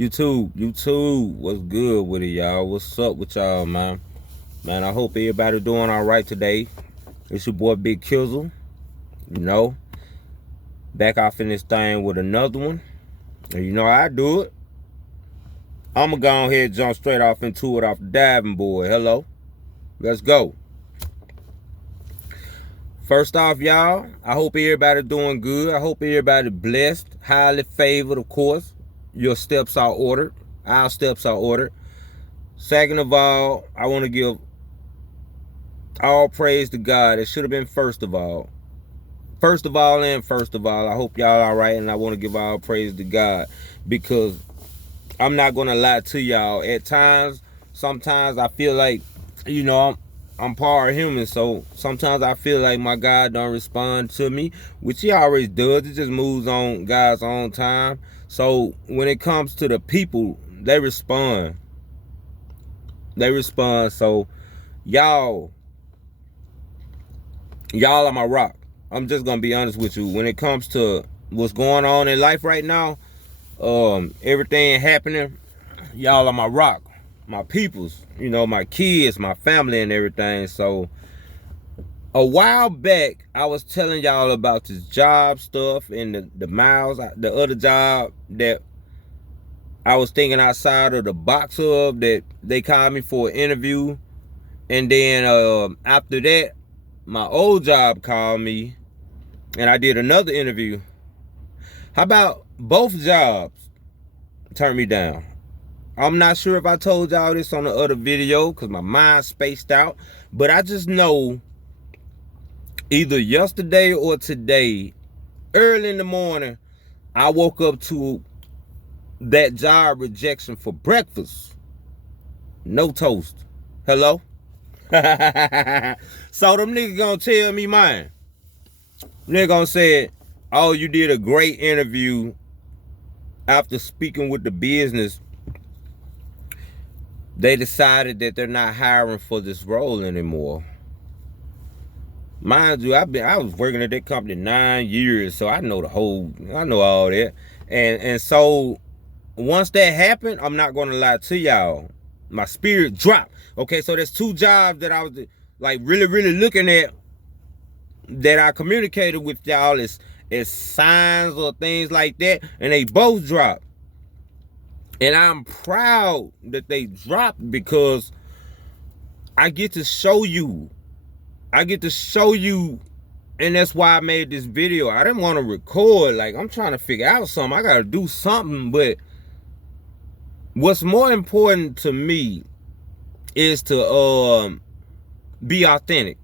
YouTube, what's good with it, y'all? What's up with y'all, man? Man, I hope everybody doing all right today. It's your boy Big Kizzle, you know, back off in this thing with another one. And you know how I do it. I'ma go ahead and jump straight off into it off the diving board. Hello, let's go. First off, y'all, I hope everybody doing good. I hope everybody blessed, highly favored, of course. Your steps are ordered. Our steps are ordered. Second of all, I want to give all praise to God. It should have been first of all. First of all, I hope y'all all right, and I want to give all praise to God because I'm not going to lie to y'all. At times, sometimes I feel like, you know, I'm part human, so sometimes I feel like my God don't respond to me, which he always does. It just moves on God's own time. So when it comes to the people, they respond. So y'all are my rock. I'm just gonna be honest with you. When it comes to what's going on in life right now, everything happening, y'all are my rock, my peoples, you know, my kids, my family and everything. So a while back, I was telling y'all about this job stuff and the miles, the other job that I was thinking outside of the box of, that they called me for an interview. And then after that, my old job called me and I did another interview. How about both jobs turned me down? I'm not sure if I told y'all this on the other video because my mind spaced out, but I just know either yesterday or today, early in the morning, I woke up to that job rejection for breakfast. No toast. Hello? So them niggas gonna tell me mine. Nigga gonna say, oh, you did a great interview after speaking with the business. They decided that they're not hiring for this role anymore. Mind you, I was working at that company 9 years, so I know all that. And so once that happened, I'm not gonna lie to y'all, my spirit dropped. Okay, so there's two jobs that I was like really looking at that I communicated with y'all as signs or things like that, and they both dropped. And I'm proud that they dropped because I get to show you, and that's why I made this video. I didn't want to record, like I'm trying to figure out something. I gotta do something, but what's more important to me is to be authentic.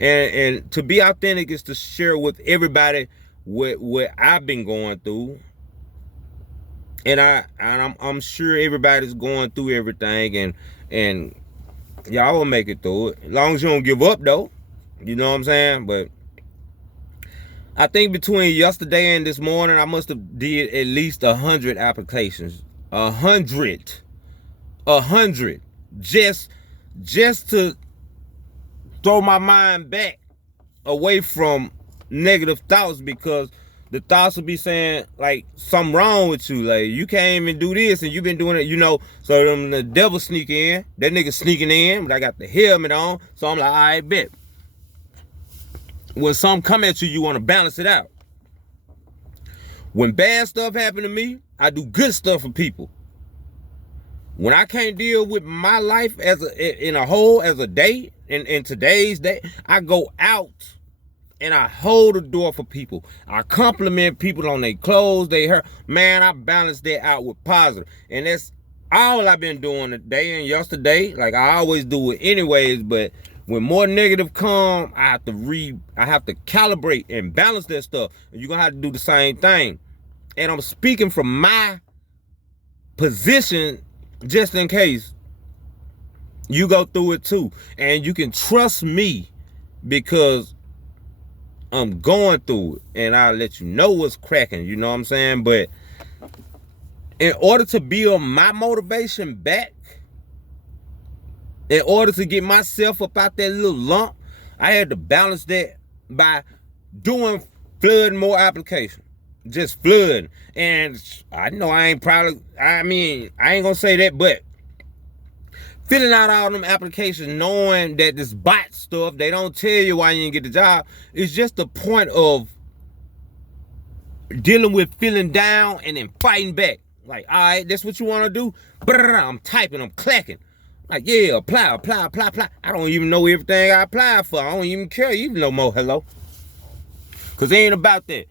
And to be authentic is to share with everybody what I've been going through. And I'm sure everybody's going through everything, and y'all will make it through it. As long as you don't give up though. You know what I'm saying? But I think between yesterday and this morning, I must have did at least 100 applications. 100. Just to throw my mind back away from negative thoughts, because the thoughts will be saying like something wrong with you, like you can't even do this and you've been doing it, you know. So the devil sneak in, that nigga sneaking in, but I got the helmet on, so I'm like, all right, bet. When something come at you, you want to balance it out. When bad stuff happen to me, I do good stuff for people. When I can't deal with my life in a whole as a day, in today's day, I go out and I hold the door for people. I compliment people on their clothes, they hair. Man, I balance that out with positive. And that's all I've been doing today and yesterday. Like I always do it anyways, but when more negative come, I have to calibrate and balance that stuff. And you're gonna have to do the same thing. And I'm speaking from my position just in case you go through it too. And you can trust me because I'm going through it, and I'll let you know what's cracking, you know what I'm saying? But in order to build my motivation back, in order to get myself up out that little lump, I had to balance that by flooding more applications. just flooding. And I know I ain't probably, I mean, I ain't gonna say that, but filling out all them applications knowing that this bot stuff, they don't tell you why you didn't get the job. It's just the point of dealing with feeling down and then fighting back. Like, all right, that's what you want to do? I'm typing, I'm clacking. Like, yeah, apply. I don't even know everything I applied for. I don't even care even no more, hello. Because it ain't about that.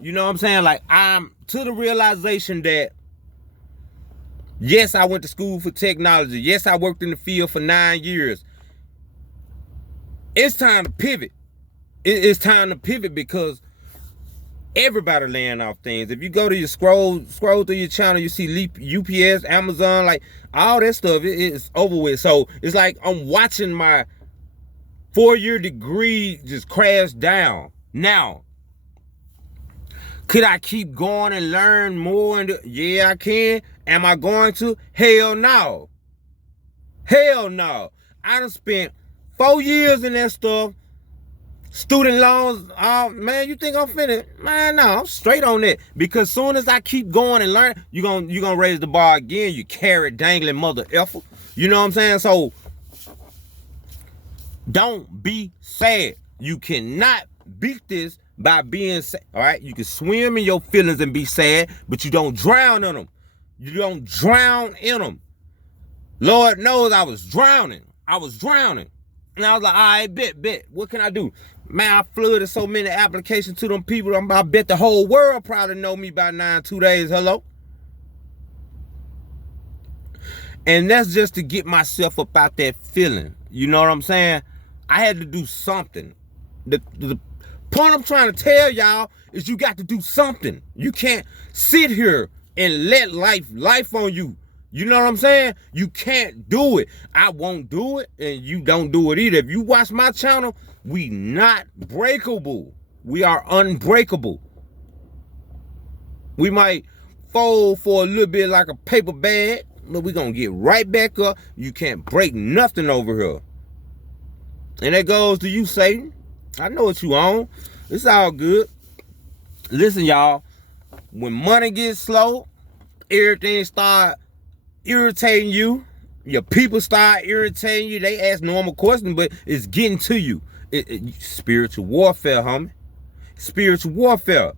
You know what I'm saying? Like, I'm to the realization that, yes, I went to school for technology. Yes, I worked in the field for 9 years. It's time to pivot. It's time to pivot because everybody laying off things. If you go to your scroll through your channel, you see UPS, Amazon, like all that stuff, it's over with. So it's like I'm watching my 4-year degree just crash down. Now, could I keep going and learn more? Yeah, I can. Am I going to? Hell no. Hell no. I done spent 4 years in that stuff. Student loans, man, you think I'm finna? Man, no, I'm straight on that. Because soon as I keep going and learning, you gonna raise the bar again, you carrot dangling mother effer. You know what I'm saying? So, don't be sad. You cannot beat this by being sad, all right? You can swim in your feelings and be sad, but you don't drown in them. You don't drown in them. Lord knows I was drowning. And I was like, all right, bet. What can I do? Man, I flooded so many applications to them people. I bet the whole world probably know me by now in 2 days. Hello? And that's just to get myself up out that feeling. You know what I'm saying? I had to do something. The point I'm trying to tell y'all is you got to do something. You can't sit here and let life on you. You know what I'm saying? You can't do it. I won't do it, and you don't do it either. If you watch my channel, we not breakable. We are unbreakable. We might fold for a little bit like a paper bag, but we're going to get right back up. You can't break nothing over here. And that goes to you, Satan. I know what you on. It's all good. Listen, y'all. When money gets slow, everything start irritating you. Your people start irritating you. They ask normal questions, but it's getting to you. Spiritual warfare, homie. Spiritual warfare.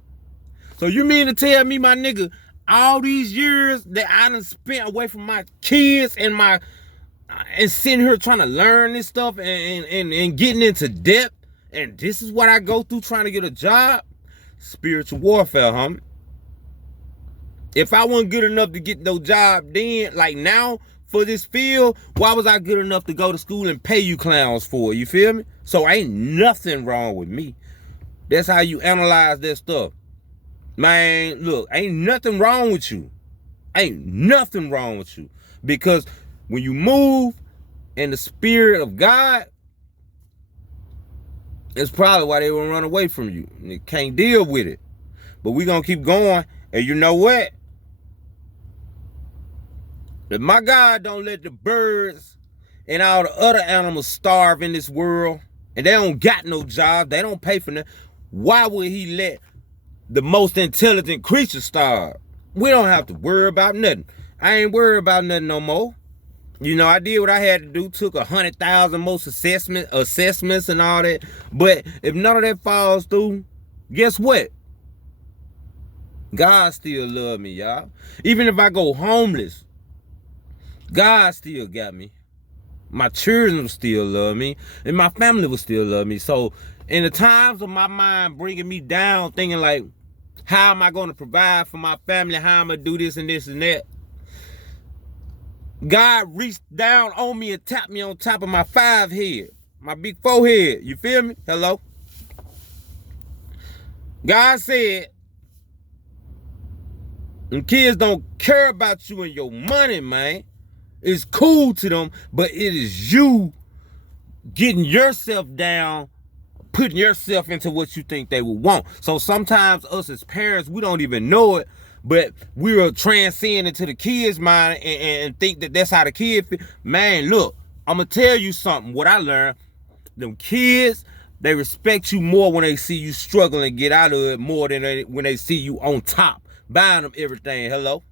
So you mean to tell me, my nigga, all these years that I done spent away from my kids and sitting here trying to learn this stuff and getting into depth, and this is what I go through trying to get a job? Spiritual warfare, homie. If I wasn't good enough to get no job then, like now, for this field, why was I good enough to go to school and pay you clowns for it? You feel me? So ain't nothing wrong with me. That's how you analyze that stuff. Man, look, ain't nothing wrong with you. Ain't nothing wrong with you. Because when you move in the spirit of God, it's probably why they won't run away from you. They can't deal with it. But we gonna keep going. And you know what? If my God don't let the birds and all the other animals starve in this world, and they don't got no job, they don't pay for nothing, why would he let the most intelligent creatures starve? We don't have to worry about nothing. I ain't worried about nothing no more. You know, I did what I had to do, took 100,000 most assessments and all that. But if none of that falls through, guess what? God still love me, y'all. Even if I go homeless, God still got me. My children will still love me, and my family will still love me. So in the times of my mind bringing me down, thinking like, how am I going to provide for my family? How am I going to do this and this and that? God reached down on me and tapped me on top of my 5 head, my big forehead. You feel me? Hello? God said, and kids don't care about you and your money, man. It's cool to them, but it is you getting yourself down, putting yourself into what you think they would want. So sometimes us as parents, we don't even know it, but we will transcend into the kid's mind and think that that's how the kid feel. Man, look, I'm going to tell you something. What I learned, them kids, They respect you more when they see you struggling to get out of it more than when they see you on top, buying them everything. Hello?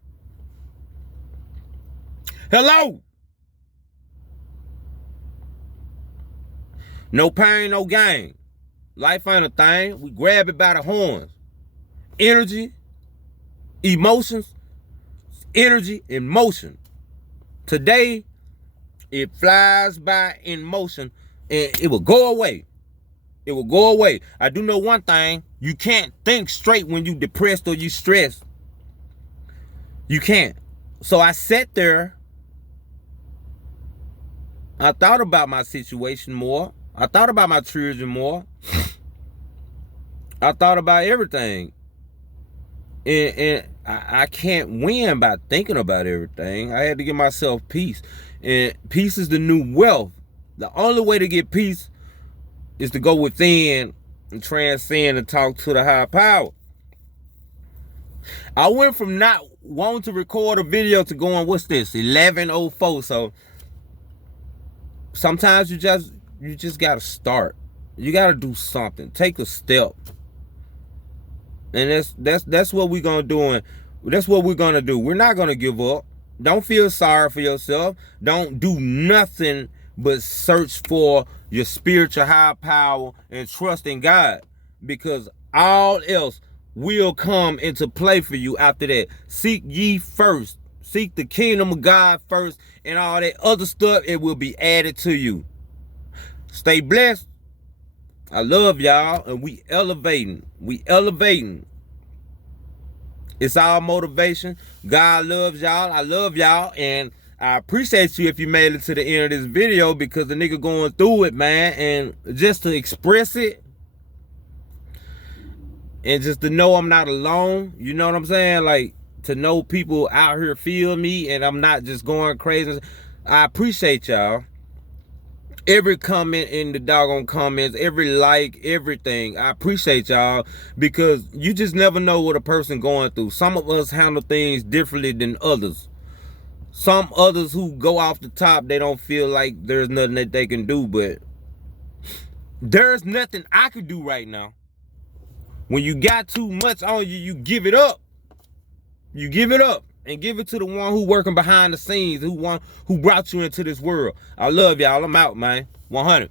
Hello? No pain, no gain. Life ain't a thing. We grab it by the horns. Energy, emotions, energy, and motion. Today, it flies by in motion and it will go away. It will go away. I do know one thing. You can't think straight when you depressed or you stressed. You can't. So I sat there. I thought about my situation more. I thought about my children more. I thought about everything. And I can't win by thinking about everything. I had to give myself peace. And peace is the new wealth. The only way to get peace is to go within and transcend and talk to the higher power. I went from not wanting to record a video to going, what's this, 11:04. So sometimes you just gotta start. You gotta do something. Take a step. And that's what we're gonna do. And that's what we're gonna do. We're not gonna give up. Don't feel sorry for yourself. Don't do nothing but search for your spiritual high power and trust in God, because all else will come into play for you after that. Seek ye first. Seek the kingdom of God first, and all that other stuff, it will be added to you. Stay blessed. I love y'all, and we elevating. We elevating. It's all motivation. God loves y'all. I love y'all, and I appreciate you if you made it to the end of this video, because the nigga going through it, man. And just to express it, and just to know I'm not alone, you know what I'm saying? Like, to know people out here feel me and I'm not just going crazy. I appreciate y'all. Every comment in the doggone comments, every like, everything. I appreciate y'all, because you just never know what a person going through. Some of us handle things differently than others. Some others who go off the top, they don't feel like there's nothing that they can do, but there's nothing I can do right now. When you got too much on you, you give it up. You give it up and give it to the one who working behind the scenes, who brought you into this world. I love y'all. I'm out, man. 100.